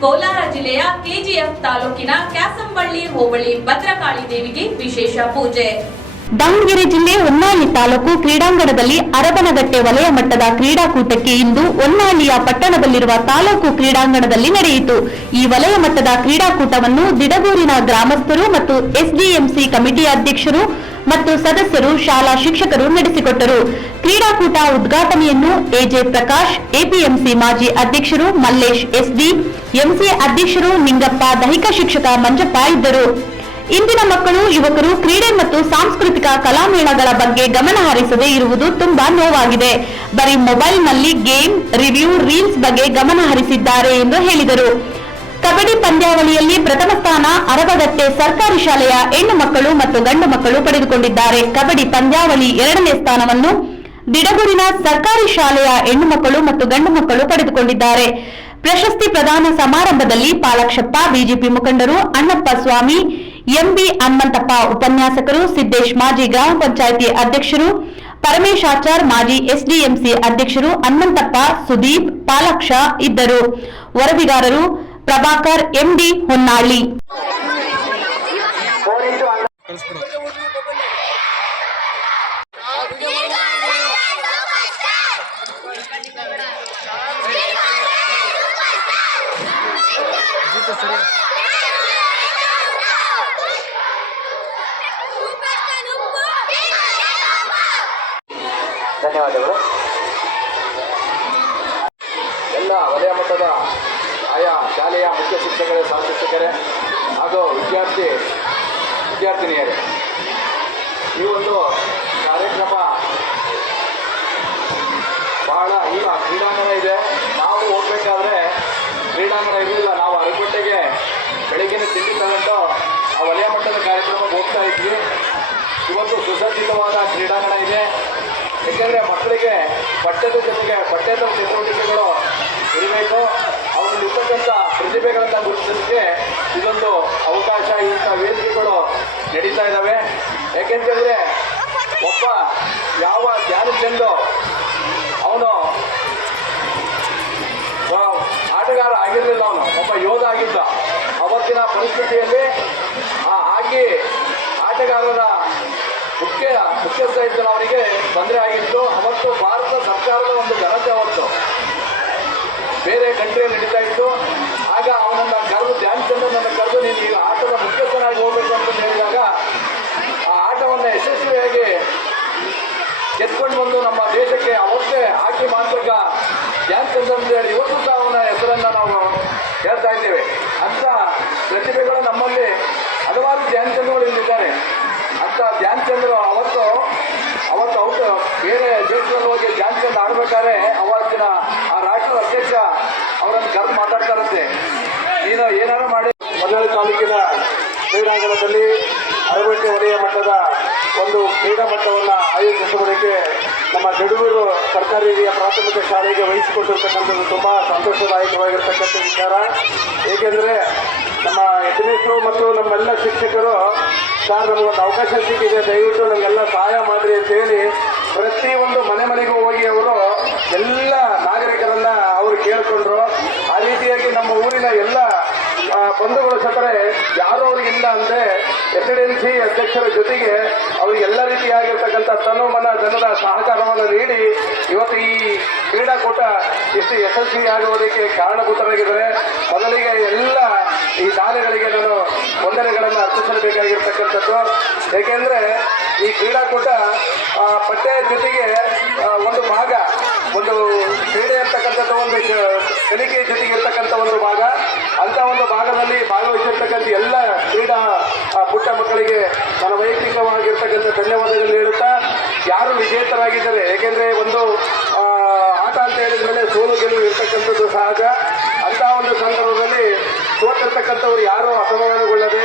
ಕೋಲಾರ ಜಿಲ್ಲೆಯ ಕೆಜಿಎಫ್ ತಾಲೂಕಿನ ಕ್ಯಾಸಂಬಳ್ಳಿ ಹೋಬಳಿ ಭದ್ರಕಾಳಿ ದೇವಿಗೆ ವಿಶೇಷ ಪೂಜೆ ದಾವಣಗೆರೆ ಜಿಲ್ಲೆ ಹೊನ್ನಾಳಿ ತಾಲೂಕು ಕ್ರೀಡಾಂಗಣದಲ್ಲಿ ಅರಬನಗಟ್ಟೆ ವಲಯ ಮಟ್ಟದ ಕ್ರೀಡಾಕೂಟಕ್ಕೆ ಇಂದು ಹೊನ್ನಾಳಿಯ ಪಟ್ಟಣದಲ್ಲಿರುವ ತಾಲೂಕು ಕ್ರೀಡಾಂಗಣದಲ್ಲಿ ನಡೆಯಿತು. ಈ ವಲಯ ಮಟ್ಟದ ಕ್ರೀಡಾಕೂಟವನ್ನು ದಿಡಗೂರಿನ ಗ್ರಾಮಸ್ಥರು ಮತ್ತು ಎಸ್ಡಿಎಂಸಿ ಕಮಿಟಿ ಅಧ್ಯಕ್ಷರು ಮತ್ತು ಸದಸ್ಯರು, ಶಾಲಾ ಶಿಕ್ಷಕರು ನಡೆಸಿಕೊಟ್ಟರು. ಕ್ರೀಡಾಕೂಟ ಉದ್ಘಾಟನೆಯನ್ನು ಎಜೆ ಪ್ರಕಾಶ್, ಎಪಿಎಂಸಿ ಮಾಜಿ ಅಧ್ಯಕ್ಷರು ಮಲ್ಲೇಶ್ ಎಸ್ಡಿ, ಎಂಸಿ ಅಧ್ಯಕ್ಷರು ನಿಂಗಪ್ಪ, ದೈಹಿಕ ಶಿಕ್ಷಕ ಮಂಜಪ್ಪ ಇದ್ದರು. ಇಂದಿನ ಮಕ್ಕಳು, ಯುವಕರು ಕ್ರೀಡೆ ಮತ್ತು ಸಾಂಸ್ಕೃತಿಕ ಕಲಾಮೇಳಗಳ ಬಗ್ಗೆ ಗಮನ ಹರಿಸದೇ ಇರುವುದು ತುಂಬಾ ನೋವಾಗಿದೆ. ಬರೀ ಮೊಬೈಲ್ನಲ್ಲಿ ಗೇಮ್, ರಿವ್ಯೂ, ರೀಲ್ಸ್ ಬಗ್ಗೆ ಗಮನ ಹರಿಸಿದ್ದಾರೆ ಎಂದು ಹೇಳಿದರು. ಕಬಡ್ಡಿ ಪಂದ್ಯಾವಳಿಯಲ್ಲಿ ಪ್ರಥಮ ಸ್ಥಾನ ಅರಬಗಟ್ಟೆ ಸರ್ಕಾರಿ ಶಾಲೆಯ ಹೆಣ್ಣು ಮಕ್ಕಳು ಮತ್ತು ಗಂಡು ಮಕ್ಕಳು ಪಡೆದುಕೊಂಡಿದ್ದಾರೆ. ಕಬಡ್ಡಿ ಪಂದ್ಯಾವಳಿ ಎರಡನೇ ಸ್ಥಾನವನ್ನು ದಿಡಗೂರಿನ ಸರ್ಕಾರಿ ಶಾಲೆಯ ಹೆಣ್ಣು ಮಕ್ಕಳು ಮತ್ತು ಗಂಡು ಮಕ್ಕಳು ಪಡೆದುಕೊಂಡಿದ್ದಾರೆ. ಪ್ರಶಸ್ತಿ ಪ್ರದಾನ ಸಮಾರಂಭದಲ್ಲಿ ಪಾಲಕ್ಷಪ್ಪ, ಬಿಜೆಪಿ ಮುಖಂಡರು, ಅಣ್ಣಪ್ಪ ಸ್ವಾಮಿ ಎಂಬಿ ಹನುಮಂತಪ್ಪ ಉಪನ್ಯಾಸಕರು ಸಿದ್ದೇಶ್ ಮಾಜಿ ಗ್ರಾಮ ಪಂಚಾಯಿತಿ ಅಧ್ಯಕ್ಷರು ಪರಮೇಶ್ ಆಚಾರ್ ಮಾಜಿ ಎಸ್ಡಿಎಂಸಿ ಅಧ್ಯಕ್ಷರು ಹನುಮಂತಪ್ಪ ಸುದೀಪ್ ಪಾಲಕ್ಷ ಇದ್ದರು ವರದಿಗಾರರು ಪ್ರಭಾಕರ್ ಎಂಡಿ ಹೊನ್ನಾಳಿ ಧನ್ಯವಾದಗಳು. ಎಲ್ಲ ವಲಯ ಮಟ್ಟದ ಆಯಾ ಶಾಲೆಯ ಮುಖ್ಯ ಶಿಕ್ಷಕರೇ ಸಹ ಹಾಗೂ ವಿದ್ಯಾರ್ಥಿ, ವಿದ್ಯಾರ್ಥಿನಿಯರೇ, ಈ ಒಂದು ಕಾರ್ಯಕ್ರಮ ಬಹಳ ಈಗ ಕ್ರೀಡಾಂಗಣ ಇದೆ. ನಾವು ಹೋಗ್ಬೇಕಾದ್ರೆ ಕ್ರೀಡಾಂಗಣ ಇರಲಿಲ್ಲ ನಾವು ಅರಗುಂಟೆಗೆ ಬೆಳಗ್ಗಿನ ತಿಂಡಿ ತಗೊಂಡು ಆ ವಲಯ ಮಟ್ಟದ ಕಾರ್ಯಕ್ರಮಕ್ಕೆ ಹೋಗ್ತಾ ಇದ್ವಿ ಇವತ್ತು ಸುಸಜ್ಜಿತವಾದ ಕ್ರೀಡಾಂಗಣ ಇದೆ. ಏಕೆಂದರೆ ಮಕ್ಕಳಿಗೆ ಪಠ್ಯದ ಜೊತೆಗೆ ಪಠ್ಯದ ಚಟುವಟಿಕೆಗಳು ಇರಬೇಕು. ಅವರಲ್ಲಿ ಇರ್ತಕ್ಕಂಥ ಪ್ರತಿಭೆಗಳನ್ನು ಗುರುತಿಸಲಿಕ್ಕೆ ಇದೊಂದು ಅವಕಾಶ, ಇಂಥ ವೇದಿಕೆಗಳು ನಡೀತಾ ಇದ್ದಾವೆ ಯಾಕೆಂತಂದರೆ ಒಬ್ಬ ಯಾವ ಧ್ಯಾನಚಂದು ಅವನು ಆಟಗಾರ ಆಗಿರಲಿಲ್ಲ ಅವನು, ಒಬ್ಬ ಯೋಧ ಆಗಿದ್ದ. ಅವತ್ತಿನ ಪರಿಸ್ಥಿತಿಯಲ್ಲಿ ಆ ಹಾಕಿ ಆಟಗಾರರ ಮುಖ್ಯ ಮುಖ್ಯಸ್ಥ ಇದ್ದನು ಅವರಿಗೆ ತೊಂದರೆ ಆಗಿತ್ತು. ಅವತ್ತು ಭಾರತ ಸರ್ಕಾರದ ಒಂದು ಘನತೆ ಅವತ್ತು. ಬೇರೆ ಕಂಟ್ರಿಯಲ್ಲಿ ನಡೀತಾ ಇತ್ತು. ಆಗ ಅವನನ್ನ ಕರೆದು, ಧ್ಯಾನ್ ಚಂದ್ರನನ್ನು ಕರೆದು ನೀನು ಈಗ ಆಟದ ಮುಖ್ಯಸ್ಥನಾಗಿ ಹೋಗ್ಬೇಕು ಅಂತ ಹೇಳಿದಾಗ ಆ ಆಟವನ್ನು ಯಶಸ್ವಿಯಾಗಿ ಗೆದ್ಕೊಂಡು ಬಂದು ನಮ್ಮ ದೇಶಕ್ಕೆ ಅವತ್ತೇ ಹಾಕಿ ಮಾತ್ರಕ ಧ್ಯಾನ್ ಚಂದ್ರ ಅಂತ ಹೇಳಿ ಇವತ್ತು ಸಹ ಅವನ ಹೆಸರನ್ನ ನಾವು ಹೇಳ್ತಾ ಇದ್ದೇವೆ. ಅಂತ ಪ್ರತಿಭೆಗಳು ನಮ್ಮಲ್ಲಿ ಹಲವಾರು ಧ್ಯಾನ್ ಚಂದ್ರಗಳು ಇಲ್ಲಿದ್ದಾರೆ ಅಂತ ಧ್ಯಾನ್ ಚಂದ್ರ ಅವತ್ತು ಅವತ್ತು ಔಟ್ ಬೇರೆ ದೇಶದಲ್ಲಿ ಹೋಗಿ ಚಂದ್ರ ಆಡ್ಬೇಕಾದ್ರೆ ಅವತ್ತಿನ ಆ ರಾಷ್ಟ್ರದ ಅಧ್ಯಕ್ಷ ಅವರನ್ನು ಕರೆದು ಮಾತಾಡ್ತಾರಂತೆ ನೀನು ಏನಾರು ಮಾಡಿ. ಮದುವೆ ತಾಲೂಕಿನ ಕ್ರೀಡಾಂಗಣದಲ್ಲಿ ಅರವತ್ತು ವಲಯ ಮಟ್ಟದ ಒಂದು ಕ್ರೀಡಾ ಮಟ್ಟವನ್ನು ಆಯೋಜಿಸುವುದಕ್ಕೆ ನಮ್ಮ ಜಡೂರು ಸರ್ಕಾರಿ ಹಿರಿಯ ಪ್ರಾಥಮಿಕ ಶಾಲೆಗೆ ವಹಿಸಿಕೊಟ್ಟಿರ್ತಕ್ಕಂಥದ್ದು ತುಂಬ ಸಂತೋಷದಾಯಕವಾಗಿರ್ತಕ್ಕಂಥ ವಿಚಾರ. ಏಕೆಂದರೆ ನಮ್ಮ ಯಜ್ಞೇಶ್ವರು ಮತ್ತು ನಮ್ಮೆಲ್ಲ ಶಿಕ್ಷಕರು ಸರ್, ನಮಗೊಂದು ಅವಕಾಶ ಸಿಕ್ಕಿದೆ. ದಯವಿಟ್ಟು ನಮಗೆಲ್ಲ ಸಹಾಯ ಮಾಡಿರಿ ಅಂತ ಹೇಳಿ ಪ್ರತಿಯೊಂದು ಮನೆ ಮನೆಗೂ ಹೋಗಿ ಅವರು ಎಲ್ಲ ನಾಗರಿಕರನ್ನ ಅವರು ಕೇಳಿಕೊಂಡ್ರು. ಆ ರೀತಿಯಾಗಿ ನಮ್ಮ ಊರಿನ ಎಲ್ಲ ಬಂಧುಗಳು ಸತ್ತರೆ, ಯಾರು ಅವ್ರಿಗಿಲ್ಲ ಅಂದ್ರೆ ಎಸ್ ಡಿ ಎನ್ ಸಿ ಅಧ್ಯಕ್ಷರ ಜೊತೆಗೆ ಅವ್ರಿಗೆ ಎಲ್ಲ ರೀತಿಯಾಗಿರ್ತಕ್ಕಂಥ ತನು ಮನ ಜನರ ಸಹಕಾರವನ್ನು ನೀಡಿ ಇವತ್ತು ಈ ಕ್ರೀಡಾಕೂಟ ಇಷ್ಟು ಯಶಸ್ವಿಯಾಗುವುದಕ್ಕೆ ಕಾರಣಭೂತರಾಗಿದ್ದಾರೆ. ಮೊದಲಿಗೆ ಎಲ್ಲ ಈ ಶಾಲೆಗಳಿಗೆ ನಾನು ವಂದನೆಗಳನ್ನು ಅರ್ಪಿಸಬೇಕಾಗಿರ್ತಕ್ಕಂಥದ್ದು ಏಕೆಂದರೆ ಈ ಕ್ರೀಡಾಕೂಟ ಆ, ಜೊತೆಗೆ ಒಂದು ಭಾಗ ಒಂದು ಕ್ರೀಡೆ ಅಂತಕ್ಕಂಥದ್ದು ಒಂದು ಕಲಿಕೆ ಜೊತೆಗೆ ಇರ್ತಕ್ಕಂಥ ಒಂದು ಭಾಗ. ಅಂತ ಒಂದು ಭಾಗದಲ್ಲಿ ಭಾಗವಹಿಸಿರ್ತಕ್ಕಂಥ ಎಲ್ಲ ಕ್ರೀಡಾ ಪುಟ್ಟ ಮಕ್ಕಳಿಗೆ ನನ್ನ ವೈಯಕ್ತಿಕವಾಗಿರ್ತಕ್ಕಂಥ ಧನ್ಯವಾದಗಳು ಹೇಳುತ್ತಾ ಯಾರು ವಿಜೇತರಾಗಿದ್ದಾರೆ ಏಕೆಂದರೆ ಒಂದು ಆಟ ಅಂತ ಹೇಳಿದ ಮೇಲೆ ಸೋಲು ಗೆಲುವು ಇರ್ತಕ್ಕಂಥದ್ದು ಸಹಜ. ಅಂತ ಒಂದು ಸಂದರ್ಭದಲ್ಲಿ ಸೋತಿರ್ತಕ್ಕಂಥವ್ರು ಯಾರು ಅಸಮಾಧಾನಗೊಳ್ಳದೆ